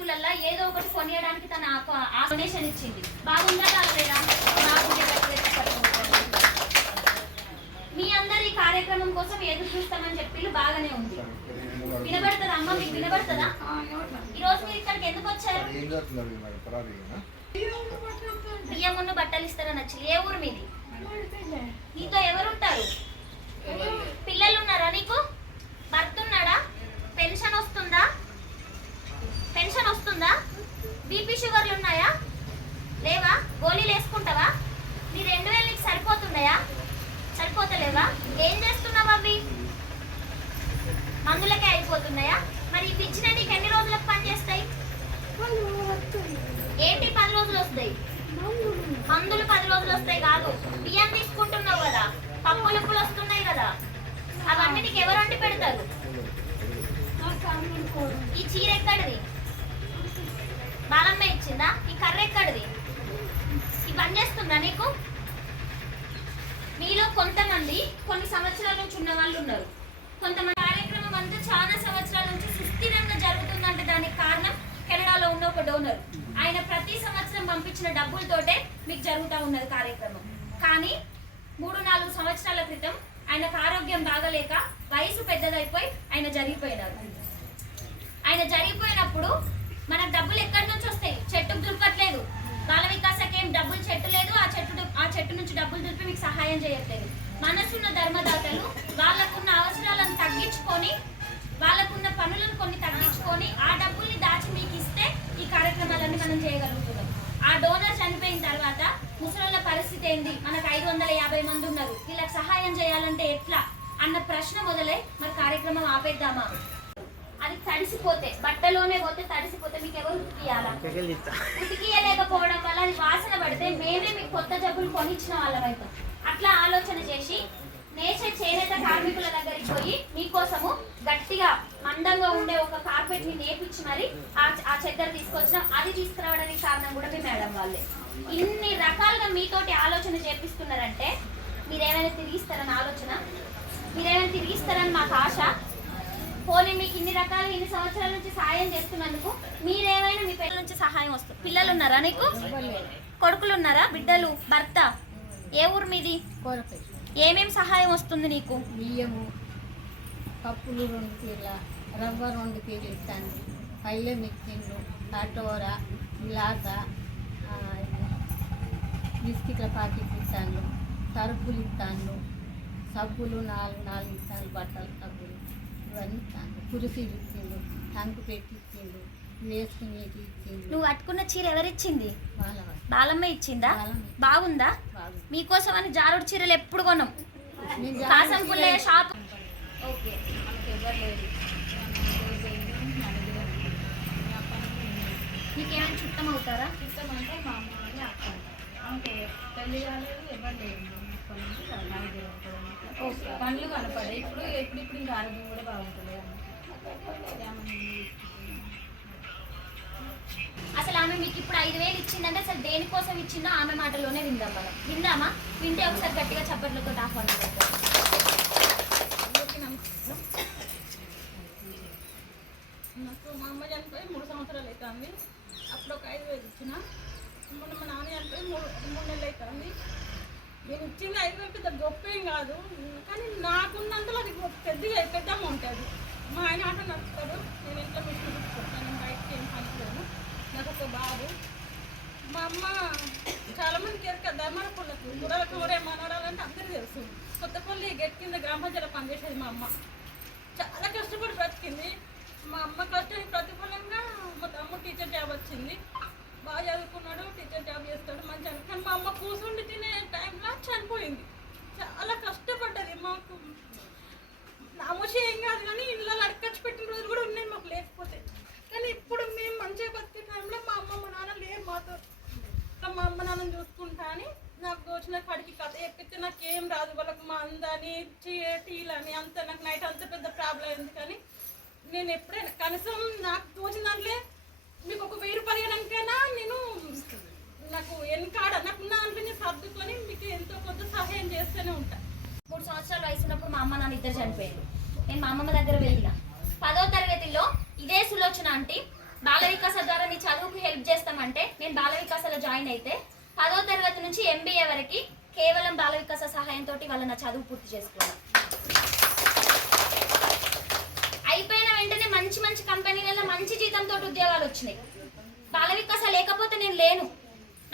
వస్తువులల్లో ఏదో ఒకటి కొనియడానికి తన ఆ డొనేషన్ ఇచ్చింది. బాగుందా కాలేదా. మీ అందరి ఈ కార్యక్రమం కోసం ఎదురు చూస్తామని చెప్పి బాగానే ఉంది. వినబడుతుందా అమ్మ? మీకు వినబడుతుందా? ఈ రోజు మీరు ఇక్కడికి ఎందుకు వచ్చారు? ఏం చేస్తున్నారు మరి పరారీగా బియ్యమును బట్టలు ఇస్తారని వచ్చి ఏ ఊరు మీది? నీతో ఎవరు? ఉంటారు పిల్లలు ఉన్నారా నీకు భర్త ఉన్నాడా పెన్షన్ వస్తుందా పెన్షన్ వస్తుందా బీపీ షుగర్లు ఉన్నాయా? లేవా? గోళీలు వేసుకుంటావా? నీ రెండు వేలు నీకు సరిపోతున్నాయా సరిపోతలేవా? ఏం చేస్తున్నావు అవి మందులకే అయిపోతున్నాయా? మరి ఇవి ఇచ్చిన నీకు ఎన్ని రోజులకు పనిచేస్తాయి ఏంటి పది రోజులు వస్తాయి? మందులు పది రోజులు వస్తాయి కాదు. బియ్యం తీసుకుంటున్నావు కదా. పప్పులు ఉప్పులు వస్తున్నాయి కదా. అవన్నీ నీకు ఎవరు వండి పెడతారు? ఈ చీర ఎక్కడిది? బాలమ్మ ఇచ్చిందా? ఈ కర్ర ఎక్కడిది? ఈ పని చేస్తుందా నీకు? మీలో కొంతమంది కొన్ని సంవత్సరాల నుంచి ఉన్న వాళ్ళు ఉన్నారు. కొంతమంది కార్యక్రమం అంతా చాలా సంవత్సరాల నుంచి సుస్థిరంగా జరుగుతుందంటే దానికి కారణం కెనడాలో ఉన్న ఒక డోనర్ ఆయన ప్రతి సంవత్సరం పంపించిన డబ్బులతోటే మీకు జరుగుతూ ఉన్నది కార్యక్రమం. కానీ మూడు నాలుగు సంవత్సరాల క్రితం ఆయనకు ఆరోగ్యం బాగలేక వయసు పెద్దదైపోయి ఆయన జరిగిపోయినారు. ఆయన జరిగిపోయినప్పుడు మనకు డబ్బులు ఎక్కడి నుంచి వస్తాయి? చెట్టుకు దులపట్లేదు. బాల వికాసకి ఏం డబ్బులు చెట్టు లేదు? ఆ చెట్టు ఆ చెట్టు నుంచి డబ్బులు దులిపి మీకు సహాయం చేయట్లేదు. మనసున్న ధర్మదాతలు వాళ్ళకున్న అవసరాలను తగ్గించుకొని వాళ్ళకున్న పనులను కొన్ని తగ్గించుకొని ఆ డబ్బుల్ని దాచి మీకు ఇస్తే ఈ కార్యక్రమాలన్నీ మనం చేయగలుగుతున్నాం. ఆ డోనర్ చనిపోయిన తర్వాత ముసలోళ్ళ పరిస్థితి ఏంది? మనకు ఐదు వందల యాభై మంది ఉన్నారు. వీళ్ళకి సహాయం చేయాలంటే ఎట్లా? అన్న ప్రశ్న మొదలై మరి కార్యక్రమం ఆపేద్దామా? తడిసిపోతే బట్టలోనే పోతే తడిసిపోతే మీకు ఎవరు ఉతికియాలా ఉతికియలేకపోవడం వల్ల అది వాసన పడితే మేమే మీకు కొత్త జబ్బులు కొనిచ్చిన వాళ్ళం అవుతాం అట్లా ఆలోచన చేసి నేచర్ చేనేత కార్మికుల దగ్గరికి పోయి మీకోసము గట్టిగా మందంగా ఉండే ఒక కార్పెట్ని నేర్పించి మరి ఆ ఆ చెద్దరు తీసుకొచ్చినాం. అది తీసుకురావడానికి కారణం కూడా మీ మేడం వాళ్ళే. ఇన్ని రకాలుగా మీతోటి ఆలోచన చేపిస్తున్నారంటే మీరేమైనా తిరిగిస్తారని ఆలోచన? మీరేమైనా తిరిగిస్తారని మాకు ఆశ? పోనీ మీకు ఇన్ని రకాలు ఇన్ని సంవత్సరాల నుంచి సహాయం చేస్తున్నందుకు మీరేమైనా మీ పిల్లల నుంచి సహాయం వస్తుంది పిల్లలు ఉన్నారా నీకు? కొడుకులు ఉన్నారా బిడ్డలు భర్త? ఏ ఊరు మీది? కోరపై ఏమేం సహాయం వస్తుంది నీకు? బియ్యము పప్పులు రెండు తీర్ల రవ్వ రెండు తీర్లు ఇస్తాను. పల్లె మిక్సిండ్లు కటోర గ్లాస బిస్కెట్ల ప్యాకెట్ ఇస్తాను. సరుకులు ఇస్తాను. సబ్బులు నాలుగు నాలుగు ఇస్తాను బట్టలు సబ్బులు. కురిసీలు ఇచ్చిండు టంకు పెట్టి ఇచ్చిండు ఇచ్చిండు నువ్వు కట్టుకున్న చీర ఎవరిచ్చింది. బాలమ్మ ఇచ్చిందా. బాగుందా. మీకోసం అని జారుడు చీరలు ఎప్పుడు కొనం కాసం పుల్లయ్య షాప్ ఓకే. నీకేమైనా చుట్టం అవుతారా ఇష్టమంటే మా అమ్మ అక్క. ఆమెకి పెళ్ళి కాలేదు ఎవరు అప్పటి నుంచి పండ్లు కనపడే ఇప్పుడు ఇప్పుడు ఇప్పుడు ఇంకా ఆరోగ్యం కూడా బాగుంటుంది అసలు ఆమె మీకు ఇప్పుడు ఐదు వేలు ఇచ్చిందంటే అసలు దేనికోసం ఇచ్చిందో ఆమె మాటలోనే విందాం మనం. విందామా? వింటే ఒకసారి గట్టిగా చప్పట్లతో ఆహ్వానం నాకు మా అమ్మ చనిపోయి మూడు సంవత్సరాలు అవుతుంది. అప్పుడు ఒక ఐదు వేలు ఇచ్చిన. మొన్న మా నాన్న చనిపోయి మూడు మూడు నెలలు అవుతుంది. నేను ఇచ్చింది ఐదు వేలు పెద్ద గొప్ప ఏం కాదు. కానీ నాకున్నంతలో అది గొప్ప పెద్ద పెద్ద అమౌంట్ అది. మా ఆయన ఆట నడుపుతాడు. నేను ఇంట్లో మిషన్ చూసుకుంటాను నేను బయటకి ఏం పనిచేయను నాకు ఒక బాబు. మా అమ్మ చాలా మంది ఎరక ధర్మపుల్లకు గుడలకు కూరే మనవరాలంటే అందరూ తెలుసు. కొత్తపల్లి గెట్ కింద గ్రామ పంచాయతీలో పనిచేసేది మా అమ్మ. చాలా కష్టపడి బ్రతికింది. మా అమ్మ కష్టం ప్రతిఫలంగా మా తమ్ముడు టీచర్ జాబ్ వచ్చింది. బాగా చదువుకున్నాడు టీచర్ జాబ్ చేస్తాడు మంచిగా కానీ మా అమ్మ కూర్చుండి తినే టైంలో చనిపోయింది. చాలా కష్టపడ్డది. మాకు నామోషి ఏం కాదు కానీ ఇళ్ళలో అడకచ్చి పెట్టిన రోజులు కూడా ఉన్నాయి మాకు లేకపోతే. కానీ ఇప్పుడు మేము మంచిగా బతికే టైంలో మా అమ్మ మా నాన్న లేరు మాతో. ఇట్లా మా అమ్మ నాన్నని చూసుకుంటా అని నాకు వచ్చిన కాడికి కథ చెప్పితే నాకు ఏం రాదు. వాళ్ళకి మా అందని టీలని అంత నాకు నైట్ అంత పెద్ద ప్రాబ్లం అయింది కానీ నేను ఎప్పుడైనా కనీసం నాకు తోచిన దాంట్లో మీకు ఒక వెయ్యి రూపాయలు ఇవ్వడానికైనా నేను నాకు ఎన్కాడ నాకు అనుకుని సర్దుకొని మీకు ఎంతో కొంత సహాయం చేస్తూనే ఉంటాను మూడు సంవత్సరాల వయసు ఉన్నప్పుడు మా అమ్మ నాన్న ఇద్దరు చనిపోయారు. నేను మా అమ్మమ్మ దగ్గర వెళ్ళిన. పదో తరగతిలో ఇదే సులోచన అంటే బాల వికాస ద్వారా నీ చదువుకు హెల్ప్ చేస్తామంటే నేను బాల వికాసలో జాయిన్ అయితే పదో తరగతి నుంచి ఎంబీఏ వరకు కేవలం బాల వికాస సహాయంతో వాళ్ళ నా చదువు పూర్తి చేసుకోవాలి వెంటనే మంచి మంచి కంపెనీలలో మంచి జీతంతో ఉద్యోగాలు వచ్చినాయి. బాల వికాస లేకపోతే నేను లేను.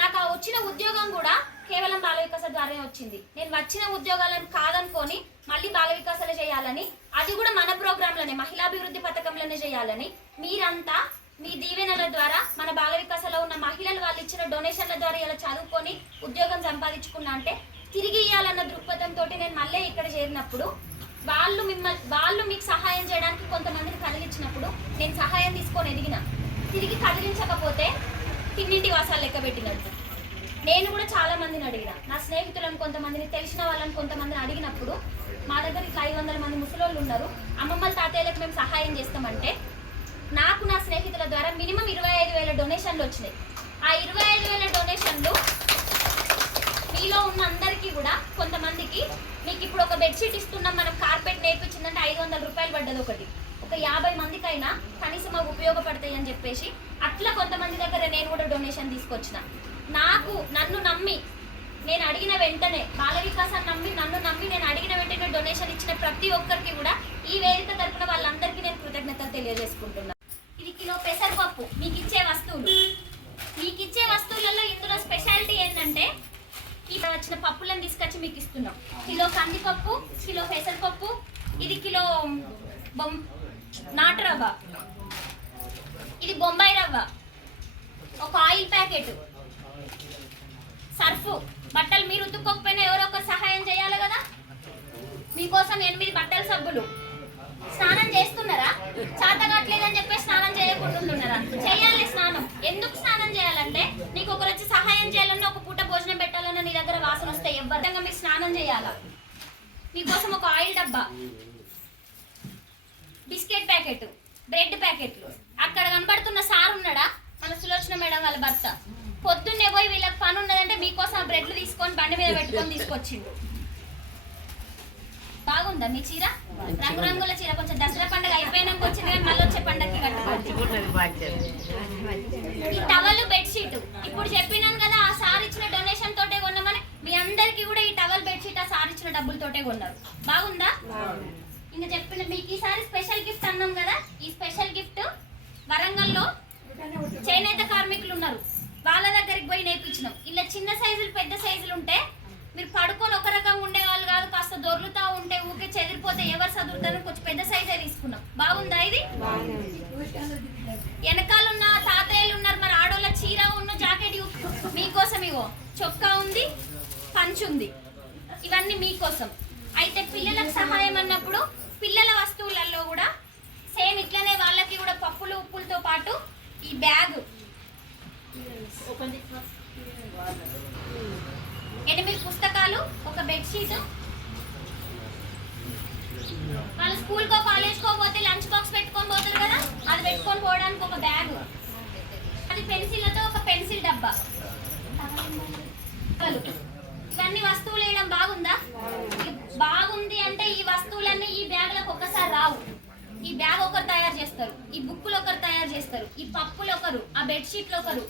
నాకు ఆ వచ్చిన ఉద్యోగం కూడా కేవలం బాల వికాస ద్వారానే వచ్చింది. నేను వచ్చిన ఉద్యోగాలను కాదనుకొని మళ్ళీ బాల వికాసాలు చేయాలని అది కూడా మన ప్రోగ్రాంలోనే మహిళాభివృద్ధి పథకంలోనే చేయాలని మీరంతా మీ దీవెనల ద్వారా మన బాల వికాసలో ఉన్న మహిళలు వాళ్ళు ఇచ్చిన డొనేషన్ల ద్వారా ఇలా చదువుకొని ఉద్యోగం సంపాదించుకున్నా అంటే తిరిగి ఇవ్వాలన్న దృక్పథంతో నేను మళ్ళీ ఇక్కడ చేరినప్పుడు వాళ్ళు మిమ్మల్ని వాళ్ళు మీకు సహాయం చేయడానికి కొంతమందిని కదిలించినప్పుడు నేను సహాయం తీసుకొని ఎదిగిన తిరిగి కదిలించకపోతే తిన్నింటి వాసాలు లెక్క పెట్టినట్టు. నేను కూడా చాలా మందిని అడిగిన. నా స్నేహితులను కొంతమందిని తెలిసిన వాళ్ళని కొంతమందిని అడిగినప్పుడు మా దగ్గర ఇట్లా ఐదు వందల మంది ముసలోళ్ళు ఉన్నారు. అమ్మమ్మల తాతయ్యలకు మేము సహాయం చేస్తామంటే నాకు నా స్నేహితుల ద్వారా మినిమం ఇరవై ఐదు వేల డొనేషన్లు వచ్చినాయి. ఆ ఇరవై ఐదు వేల డొనేషన్లు మీలో ఉన్న అందరికీ కూడా కొంతమందికి మీకు ఇప్పుడు ఒక బెడ్షీట్ ఇస్తున్నాం మనం కార్పెట్ నేర్పించిందంటే ఐదు వందల రూపాయలు పడ్డది ఒకటి. ఒక యాభై మందికైనా కనీసం అవి ఉపయోగపడతాయి అని చెప్పేసి అట్లా కొంతమంది దగ్గర నేను కూడా డొనేషన్ తీసుకొచ్చిన. నాకు నన్ను నమ్మి నేను అడిగిన వెంటనే బాల వికాసాన్ని నమ్మి నన్ను నమ్మి నేను అడిగిన వెంటనే డొనేషన్ ఇచ్చిన ప్రతి ఒక్కరికి కూడా ఈ వేదిక తరపున వాళ్ళందరికీ నేను కృతజ్ఞతలు తెలియజేసుకుంటున్నాను ఇది కిలో పెసరపప్పు మీకు ఇచ్చే వస్తువులు మీకు ఇచ్చే వస్తువులలో ఇందులో స్పెషాలిటీ ఏంటంటే ఇక్కడ వచ్చిన పప్పులను తీసుకొచ్చి మీకు ఇస్తున్నాం. కిలో కందిపప్పు కిలో పెసరపప్పు ఇది కిలో బొమ్ నాటు రవ్వ. ఇది బొంబాయి రవ్వ. ఒక ఆయిల్ ప్యాకెట్. సర్ఫ్. బట్టలు మీరు ఉతుక్కోకపోయినా ఎవరో ఒకరు సహాయం చేయాలి కదా? మీకోసం ఎనిమిది బట్టల సబ్బులు. స్నానం చేస్తున్నారా? చాతగట్లేదని చెప్పి స్నానం చేయకుండా ఉంటున్నారా చేయాలి స్నానం. ఎందుకు స్నానం చేయాలంటే నీకు ఒకరు వచ్చి సహాయం చేయాలన్న ఒక పూట భోజనం పెట్టాలన్నా నీ దగ్గర ఎవరిగా మీరు స్నానం చేయాలా? మీకోసం ఒక ఆయిల్ డబ్బా బిస్కెట్ ప్యాకెట్ బ్రెడ్ ప్యాకెట్లు. అక్కడ కనబడుతున్న సార్ ఉన్నాడా? మన సులోచన మేడం వాళ్ళ భర్త. పొద్దున్నే పోయి వీళ్ళకి పని ఉన్నదంటే మీకోసం ఆ బ్రెడ్లు తీసుకొని బండి మీద పెట్టుకొని తీసుకొచ్చిండు. బాగుందా మీ చీర? రంగురంగుల చీర కొంచెం దసరా పండుగ అయిపోయినాక వచ్చింది కానీ మళ్ళీ వచ్చే పండగకి కట్టుకోండి. ఈ టవల్ బెడ్షీట్. ఇప్పుడు చెప్పినాను కదా ఆ సార్ ఇచ్చిన డొనేషన్ తోటే కొన్నామని మీ అందరికి కూడా ఈ టవల్ బెడ్షీట్ ఆ సార్ ఇచ్చిన డబ్బులతోటే కొన్నారు. బాగుందా? ఇంకా చెప్పిన మీకు ఈసారి స్పెషల్ గిఫ్ట్ అన్నాం కదా ఈ స్పెషల్ గిఫ్ట్ వరంగల్లో చేనేత కార్మికులు ఉన్నారు. వాళ్ళ దగ్గరికి పోయి నేర్పించినాం. ఇలా చిన్న సైజులు పెద్ద సైజులు ఉంటే మీరు పడుకొని ఒక రకంగా ఉండేవాళ్ళు కాదు కాస్త దొర్లుతా ఉంటే ఊకే చెదిరిపోతే ఎవరు చదువుతారో కొంచెం పెద్ద సైజే తీసుకున్నాం. బాగుందా ఇది? వెనకాల ఉన్న తాతయ్యలు ఉన్నారు మరి ఆడోళ్ళ చీర ఉన్న జాకెట్. మీకోసం ఇవో చొక్కా ఉంది పంచ్ ఉంది. ఇవన్నీ మీకోసం. అయితే పిల్లలకు సహాయం అన్నప్పుడు పిల్లల వస్తువులలో కూడా సేమ్ ఇట్లనే వాళ్ళకి కూడా పప్పులు ఉప్పులతో పాటు ఈ బ్యాగ్. ఎనిమిది పుస్తకాలు ఒక బెడ్షీట్. వాళ్ళు స్కూల్కో కాలేజ్కో పోతే లంచ్ బాక్స్ పెట్టుకొని పోతారు కదా అది పెట్టుకొని పోవడానికి ఒక బ్యాగ్. అది పెన్సిల్లతో ఒక పెన్సిల్ డబ్బా. ఇవన్నీ వస్తువులు వేయడం బాగుందా? బాగుంది అంటే ఈ వస్తువులన్నీ ఈ బ్యాగులకు ఒక్కసారి రావు. ఈ బ్యాగ్ ఒకరు తయారు చేస్తారు ఈ బుక్కులు ఒకరు తయారు చేస్తారు ఈ పప్పులు ఒకరు ఆ బెడ్షీట్లు ఒకరు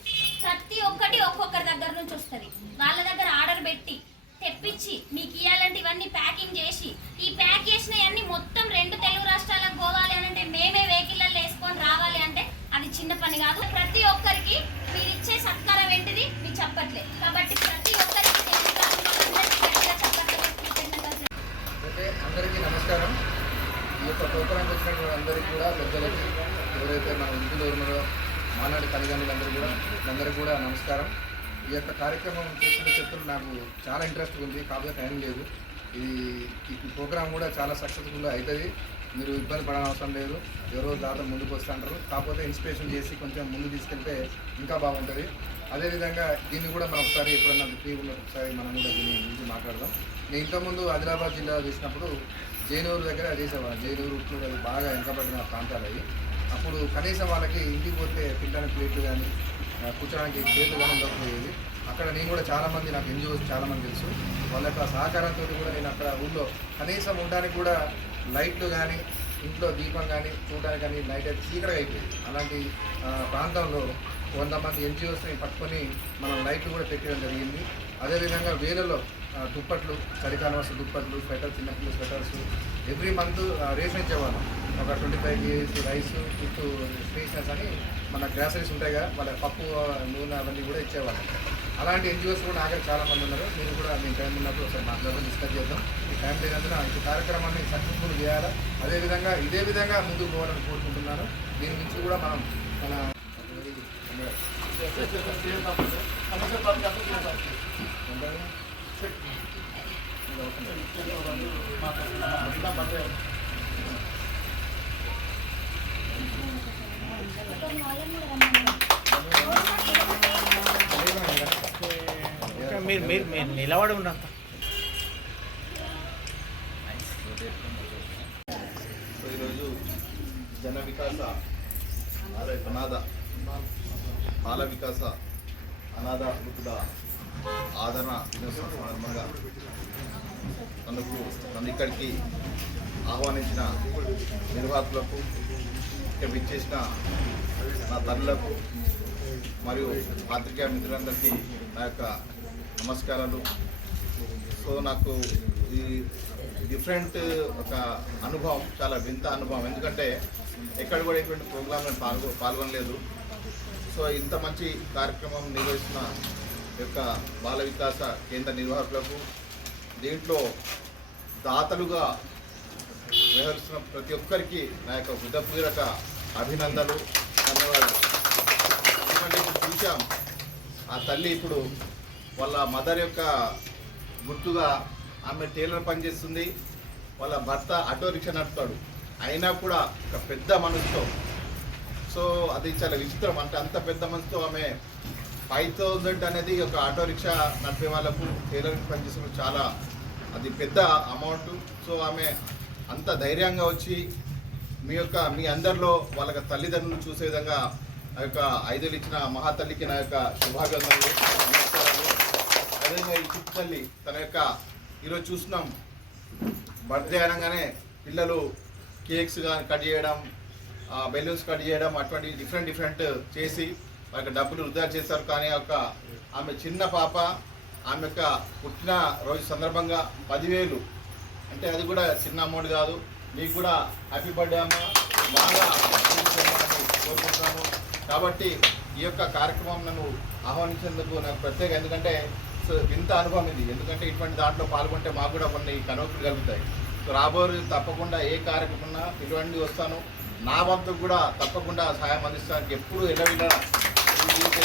ప్రతి ఒక్కటి ఒక్కొక్కరి దగ్గర నుంచి వస్తుంది. వాళ్ళ దగ్గర ఆర్డర్ పెట్టి తెప్పించి మీకు ఇవ్వాలంటే ఇవన్నీ ప్యాకింగ్ చేసి ఈ ప్యాక్ చేసినవన్నీ మొత్తం రెండు తెలుగు రాష్ట్రాలకు పోవాలి అని అంటే మేమే వెహికల్లో వేసుకొని రావాలి అంటే అది చిన్న పని కాదు ప్రతి ఒక్కరికి మీరు ఇచ్చే సత్కారం ఏంటిది మీకు చెప్పట్లేదు కాబట్టి ప్రతి ఒక్కరికి తెలుగు అందరికీ గట్టిగా చప్పట్లు కొట్టి కృతజ్ఞతలు ఓకే అందరికీ నమస్కారం ఈ యొక్క ప్రోగ్రాంకి వచ్చినటువంటి అందరికీ కూడా పెద్దలకి ఎవరైతే మన ఇంటిలో ఉన్నారో మానాడు తల్లిదండ్రులందరూ కూడా అందరికీ కూడా నమస్కారం ఈ యొక్క కార్యక్రమం చేస్తున్న చెప్తున్న నాకు చాలా ఇంట్రెస్ట్ ఉంది కాకపోతే టైం లేదు. ఇది ఈ ప్రోగ్రామ్ కూడా చాలా సక్సెస్ఫుల్ అవుతుంది మీరు ఇబ్బంది పడని అవసరం లేదు. ఎవరో దాదాపు ముందుకు వస్తుంటారు. కాకపోతే ఇన్స్పిరేషన్ చేసి కొంచెం ముందు తీసుకెళ్తే ఇంకా బాగుంటుంది. అదేవిధంగా దీన్ని కూడా మనం ఒకసారి ఎప్పుడన్నా ఫ్రీ ఉన్న ఒకసారి మనం కూడా దీని గురించి మాట్లాడదాం. నేను ఇంతకుముందు ఆదిలాబాద్ జిల్లా చేసినప్పుడు జైనూరు దగ్గర చేసేవాళ్ళం. జైనూరు ఉట్నూరు బాగా వెనకబడిన ప్రాంతాలు అవి. అప్పుడు కనీసం వాళ్ళకి ఇంటికి పోతే తినడానికి ప్లేట్లు కానీ కూర్చోడానికి చేతులు కానీ ఉండకపోయేది అక్కడ నేను కూడా చాలామంది నాకు ఎన్జిఓస్ చాలామంది తెలుసు. వాళ్ళ యొక్క సహకారంతో కూడా నేను అక్కడ ఊళ్ళో కనీసం ఉండడానికి కూడా లైట్లు కానీ ఇంట్లో దీపం కానీ చూడడానికి కానీ నైట్ అయితే చీకటిగా అయిపోయింది. అలాంటి ప్రాంతంలో వంద మంది ఎన్జిఓస్ని పట్టుకొని మనం లైట్లు కూడా పెట్టడం జరిగింది. అదేవిధంగా వేలలో దుప్పట్లు చలికాలం వస్తు దుప్పట్లు స్వెటర్ చిన్నపిల్లల స్వెటర్స్ ఎవ్రీ మంత్ రేషన్ ఇచ్చేవాళ్ళం ఒక twenty five kgs rice with స్పేషన్స్ అని మన గ్రాసరీస్ ఉంటాయి కదా వాళ్ళ పప్పు నూనె అవన్నీ కూడా ఇచ్చేవాళ్ళం. అలాంటి ఎన్జిఓస్ కూడా నాకు చాలామంది చాలా మంది ఉన్నారు. మీరు కూడా మీ టైం ఉన్నప్పుడు ఒకసారి మాట్లాడడం డిస్కస్ చేద్దాం. ఈ టైం లేనందున ఈ కార్యక్రమాన్ని సక్సెస్ఫుల్ చేయాలా? అదేవిధంగా ఇదే విధంగా ముందుకు పోవాలని కోరుకుంటున్నాను. దీని గురించి కూడా మనం మన మీరు మీరు మీరు నిలబడి ఉండంత. సో ఈరోజు జన వికాస అనాథ బాల వికాస అనాథ వృద్ధుల ఆదరణ దినోత్సవం సందర్భంగా అందుకు నన్ను ఇక్కడికి ఆహ్వానించిన నిర్వాహకులకు ఇక్కడ విచ్చేసిన నా తల్లులకు మరియు పాత్రికా మిత్రులందరికీ నా యొక్క నమస్కారాలు. సో నాకు ఈ డిఫరెంట్ ఒక అనుభవం చాలా వింత అనుభవం. ఎందుకంటే ఎక్కడ కూడా ఇటువంటి ప్రోగ్రామ్ నేను పాల్గొ పాల్గొనలేదు. సో ఇంత మంచి కార్యక్రమం నిర్వహిస్తున్న యొక్క బాల వికాస కేంద్ర నిర్వాహకులకు దీంట్లో దాతలుగా వ్యవహరిస్తున్న ప్రతి ఒక్కరికి నా యొక్క హృదయపూర్వక అభినందనలు ధన్యవాదాలు. ఎందుకంటే ఇప్పుడు చూసాం ఆ తల్లి ఇప్పుడు వాళ్ళ మదర్ యొక్క గుర్తుగా ఆమె టైలర్ పనిచేస్తుంది. వాళ్ళ భర్త ఆటో రిక్షా నడుపుతాడు. అయినా కూడా ఒక పెద్ద మనసుతో సో అది చాలా విచిత్రం. అంటే అంత పెద్ద మనసుతో ఆమె ఫైవ్ థౌజండ్ అనేది ఒక ఆటో రిక్షా నడిపే వాళ్ళకు టైలర్ పనిచేసిన చాలా అది పెద్ద అమౌంట్. సో ఆమె అంత ధైర్యంగా వచ్చి మీ యొక్క మీ అందరిలో వాళ్ళ తల్లిదండ్రులు చూసే విధంగా ఆ యొక్క ఐదులు ఇచ్చిన మహాతల్లికి నా యొక్క శుభాభివందనలు. అదేవిధంగా ఈ చిట్టు తల్లి తన యొక్క ఈరోజు చూస్తున్నాం. బర్త్డే అనగానే పిల్లలు కేక్స్ కానీ కట్ చేయడం బెలూన్స్ కట్ చేయడం అటువంటి డిఫరెంట్ డిఫరెంట్ చేసి వాళ్ళకి డబ్బులు వృధా చేస్తారు కానీ ఒక ఆమె చిన్న పాప ఆమె యొక్క పుట్టిన రోజు సందర్భంగా పదివేలు. అంటే అది కూడా చిన్న అమౌంట్ కాదు. మీకు కూడా హ్యాపీ బర్త్డే అమ్మ. బాగా ఆశీర్వదించాలని కోరుకుంటున్నాను కాబట్టి ఈ యొక్క కార్యక్రమం నన్ను ఆహ్వానించేందుకు నాకు ప్రత్యేక ఎందుకంటే సో వింత అనుభవం ఇది. ఎందుకంటే ఇటువంటి దాంట్లో పాల్గొంటే మాకు కూడా కొన్ని కనోకులు కలుగుతాయి. సో రాబోయే తప్పకుండా ఏ కార్యక్రమం ఉన్నా పిలువండి వస్తాను నా వంతు కూడా తప్పకుండా సహాయం అందిస్తానికి ఎప్పుడు ఎల్లవిలా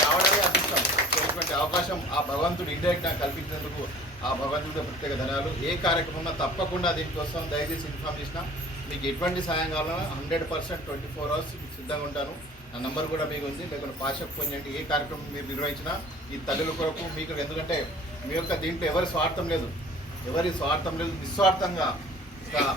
రావడమే అందిస్తాం సో ఇటువంటి అవకాశం ఆ భగవంతుడు ఇండైరెక్ట్ నాకు కల్పించినందుకు ఆ భగవంతుడితో ప్రత్యేక ధనాలు ఏ కార్యక్రమం తప్పకుండా దీనికోసం దయచేసి ఇన్ఫామ్ చేసిన మీకు ఎటువంటి సాయం కావాలన్నా hundred percent twenty four hours సిద్ధంగా ఉంటాను. నా నంబర్ కూడా మీకు ఉంది. లేకుంటే పాషకు ఫోన్ చేయండి. ఏ కార్యక్రమం మీరు నిర్వహించినా ఈ తల్లుల కొరకు మీకు ఎందుకంటే మీ యొక్క దీంట్లో ఎవరి స్వార్థం లేదు. ఎవరి స్వార్థం లేదు. నిస్వార్థంగా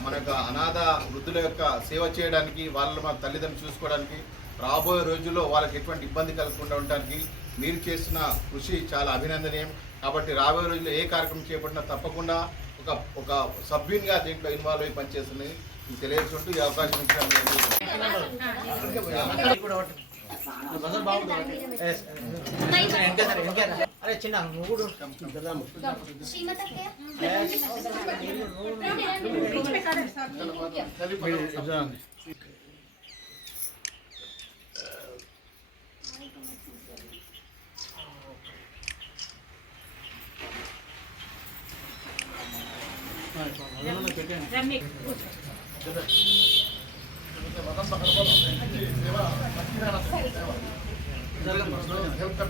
మన యొక్క అనాథ వృద్ధుల యొక్క సేవ చేయడానికి వాళ్ళ మన తల్లిదండ్రులు చూసుకోవడానికి రాబోయే రోజుల్లో వాళ్ళకి ఎటువంటి ఇబ్బంది కలగకుండా ఉండడానికి మీరు చేస్తున్న కృషి చాలా అభినందనీయం. కాబట్టి రాబోయే రోజుల్లో ఏ కార్యక్రమం చేపట్టినా తప్పకుండా ఒక ఒక సభ్యునిగా దీంట్లో ఇన్వాల్వ్ అయ్యి పనిచేస్తుంది. మీకు తెలియజేసుకుంటూ ఈ అవకాశం ఇచ్చినందుకు అరే చిన్న నువ్వు కూడా జరగదు అక్కయ్య? హెల్ప్